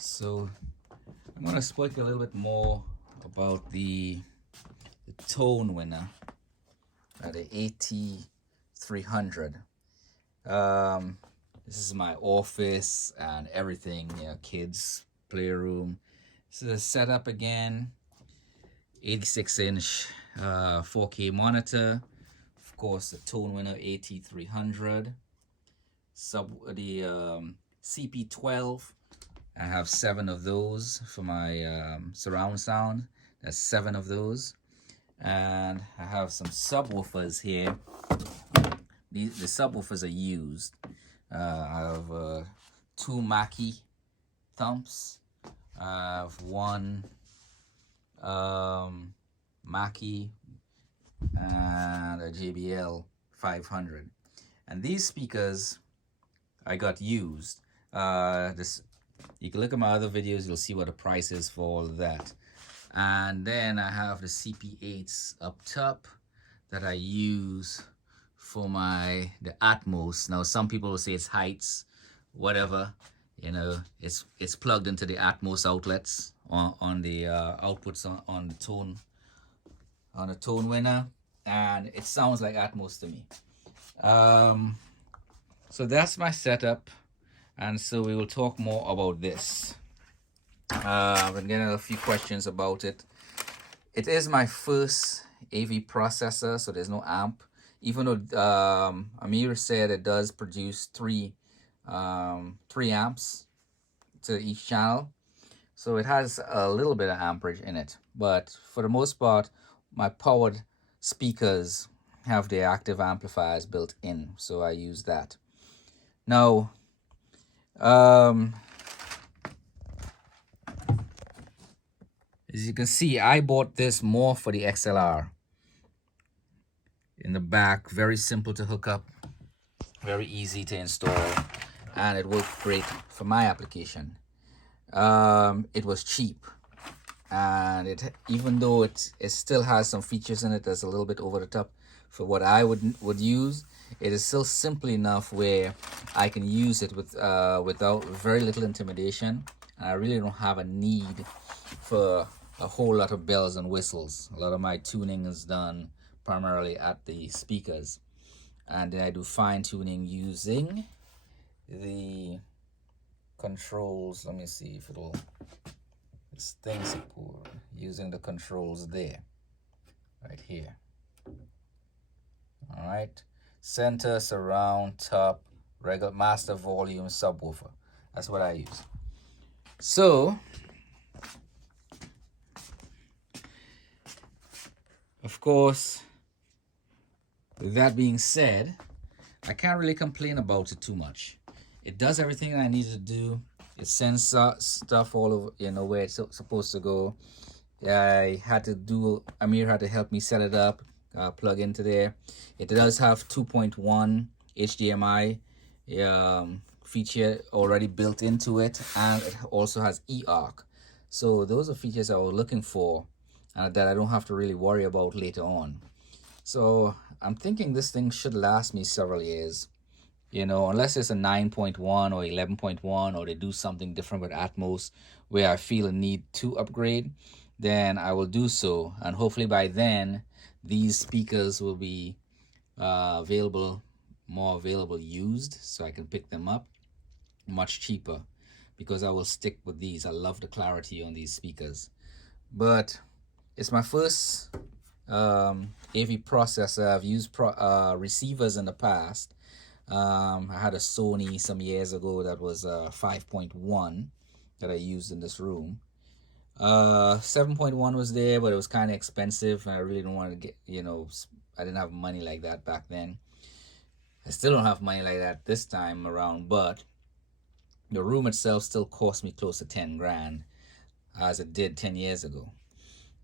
So I'm going to speak a little bit more about the Tonewinner, the at-300. This is my office and everything, kids playroom. This is a setup again, 86-inch 4K monitor. Of course, the Tonewinner at-300. The CP12. I have 7 of those for my surround sound. That's 7 of those. And I have some subwoofers here. The subwoofers are used. I have 2 Mackie thumps. I have 1 Mackie and a JBL 500. And these speakers I got used. You can look at my other videos, you'll see what the price is for all of that. And then I have the CP8s up top that I use for the Atmos. Now some people will say it's heights, whatever. It's plugged into the Atmos outlets on the outputs on the Tonewinner, and it sounds like Atmos to me. So that's my setup, and so we will talk more about this. I've been getting a few questions about it. It is my first AV processor, so there's no amp. Even though Amir said it does produce 3 amps to each channel, so it has a little bit of amperage in it. But for the most part, my powered speakers have the active amplifiers built in, so I use that. Now, as you can see, I bought this more for the XLR. In the back, very simple to hook up, very easy to install, and it worked great for my application. It was cheap, and even though it still has some features in it that's a little bit over the top for what I would use, it is still simple enough where I can use it without very little intimidation. And I really don't have a need for a whole lot of bells and whistles. A lot of my tuning is done primarily at the speakers, and then I do fine tuning using the controls. Let me see if this thing support, using the controls there, right here. All right, center, surround, top, regular, master, volume, subwoofer. That's what I use. So, of course, with that being said, I can't really complain about it too much. It does everything I need to do. It sends stuff all over, where it's supposed to go. Amir had to help me set it up, plug into there. It does have 2.1 HDMI feature already built into it, and it also has eARC. So those are features I was looking for that I don't have to really worry about later on. So I'm thinking this thing should last me several years, unless it's a 9.1 or 11.1, or they do something different with Atmos where I feel a need to upgrade, then I will do so. And hopefully by then, these speakers will be more available used, so I can pick them up much cheaper, because I will stick with these. I love the clarity on these speakers. But it's my first AV processor. I've used receivers in the past. I had a Sony some years ago that was 5.1 that I used in this room. 7.1 was there, but it was kind of expensive, and I really didn't want to get, I didn't have money like that back then. I still don't have money like that this time around, but the room itself still cost me close to 10 grand, as it did 10 years ago.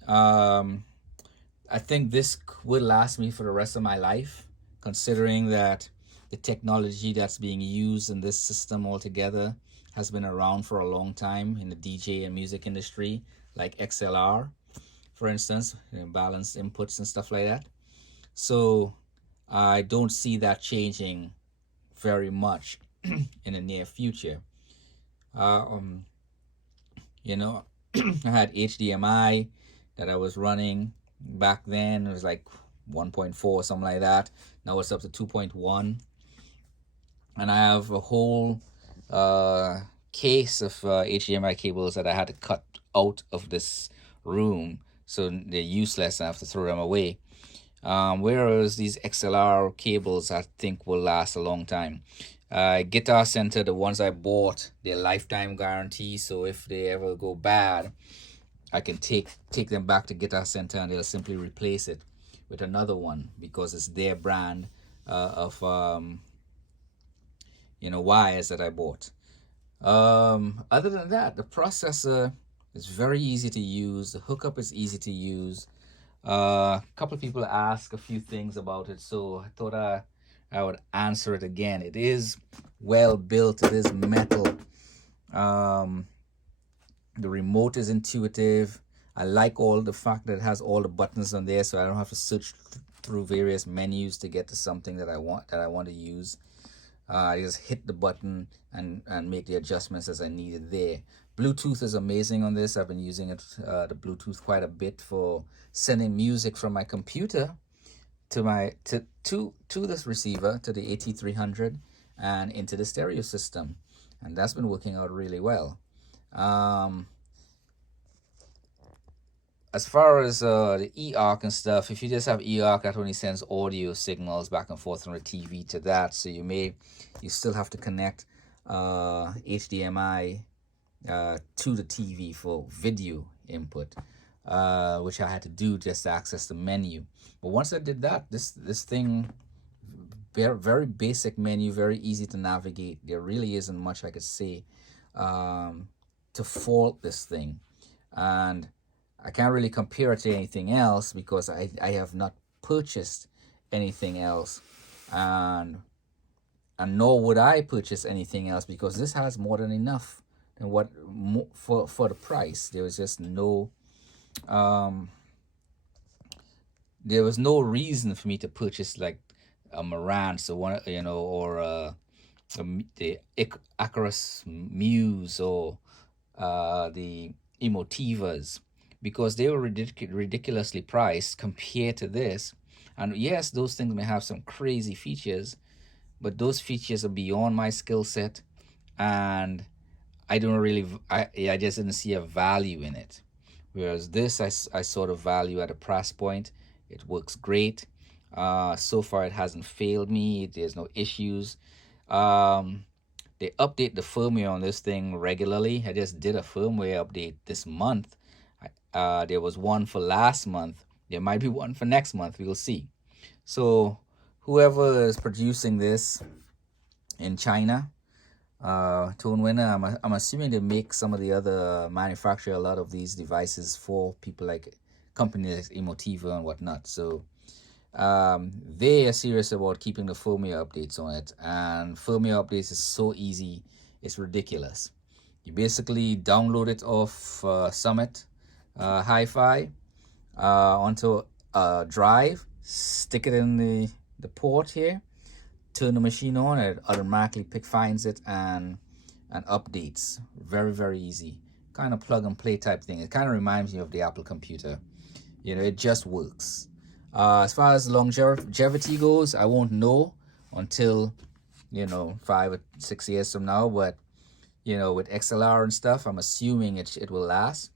I think this would last me for the rest of my life, considering that the technology that's being used in this system altogether has been around for a long time in the DJ and music industry, like XLR, for instance, balanced inputs and stuff like that. So I don't see that changing very much in the near future. You know, I had HDMI that I was running back then. It was like 1.4, something like that. Now it's up to 2.1. And I have a whole case of HDMI cables that I had to cut out of this room. So they're useless and I have to throw them away. Whereas these XLR cables, I think, will last a long time. Guitar Center, the ones I bought, they're lifetime guarantee. So if they ever go bad, I can take them back to Guitar Center and they'll simply replace it with another one because it's their brand of wires that I bought. Other than that, the processor is very easy to use. The hookup is easy to use. A couple of people asked a few things about it, so I thought I would answer it again. It is well built. It is metal. The remote is intuitive. I like all the fact that it has all the buttons on there, so I don't have to search through various menus to get to something that I want to use. I just hit the button and make the adjustments as I needed there. Bluetooth is amazing on this. I've been using it, the Bluetooth, quite a bit for sending music from my computer to this receiver, to the at-300, and into the stereo system, and that's been working out really well. As far as the e-arc and stuff, if you just have e-arc, that only sends audio signals back and forth from the TV to that, so you still have to connect HDMI to the TV for video input, which I had to do just to access the menu. But once I did that, this thing, very, very basic menu, very easy to navigate. There really isn't much I could say to fault this thing, and I can't really compare it to anything else because I have not purchased anything else, and nor would I purchase anything else because this has more than enough and for the price. There was just no there was no reason for me to purchase like a Marantz or one, or the Icarus Muse or the Emotivas, because they were ridiculously priced compared to this. And yes, those things may have some crazy features, but those features are beyond my skill set, and I just didn't see a value in it. Whereas this, I saw the value at a price point. It works great. So far, it hasn't failed me. There's no issues. They update the firmware on this thing regularly. I just did a firmware update this month. There was one for last month. There might be one for next month. We'll see. So whoever is producing this in China, Tonewinner, I'm assuming they make some of the other manufacture a lot of these devices for people like companies like Emotiva and whatnot. So they are serious about keeping the firmware updates on it, and firmware updates is so easy, it's ridiculous. You basically download it off Summit Hi-Fi onto a drive, stick it in the port here, turn the machine on, and it automatically finds it and updates. Very, very easy. Kind of plug and play type thing. It kind of reminds me of the Apple computer. It just works. As far as longevity goes, I won't know until 5 or 6 years from now. But with XLR and stuff, I'm assuming it will last.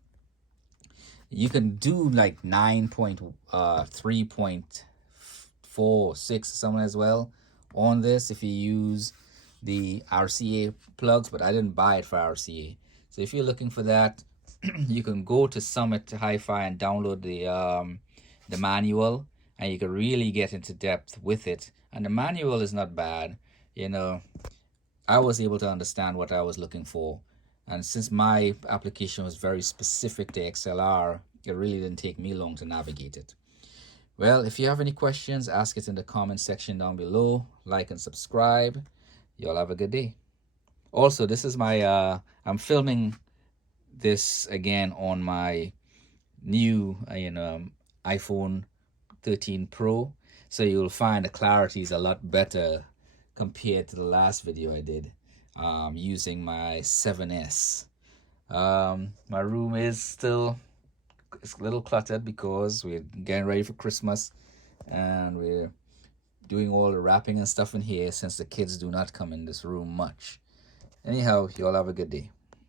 You can do like 9.3.46 something as well on this if you use the RCA plugs, but I didn't buy it for RCA. So if you're looking for that, you can go to Summit Hi-Fi and download the manual, and you can really get into depth with it. And the manual is not bad. I was able to understand what I was looking for, and since my application was very specific to XLR, it really didn't take me long to navigate it. Well, if you have any questions, ask it in the comment section down below. Like and subscribe. Y'all have a good day. Also, this is my I'm filming this again on my new iPhone 13 Pro, so you'll find the clarity is a lot better compared to the last video I did using my 7S My room is still, it's a little cluttered because we're getting ready for Christmas, and we're doing all the wrapping and stuff in here since the kids do not come in this room much. Anyhow, you all have a good day.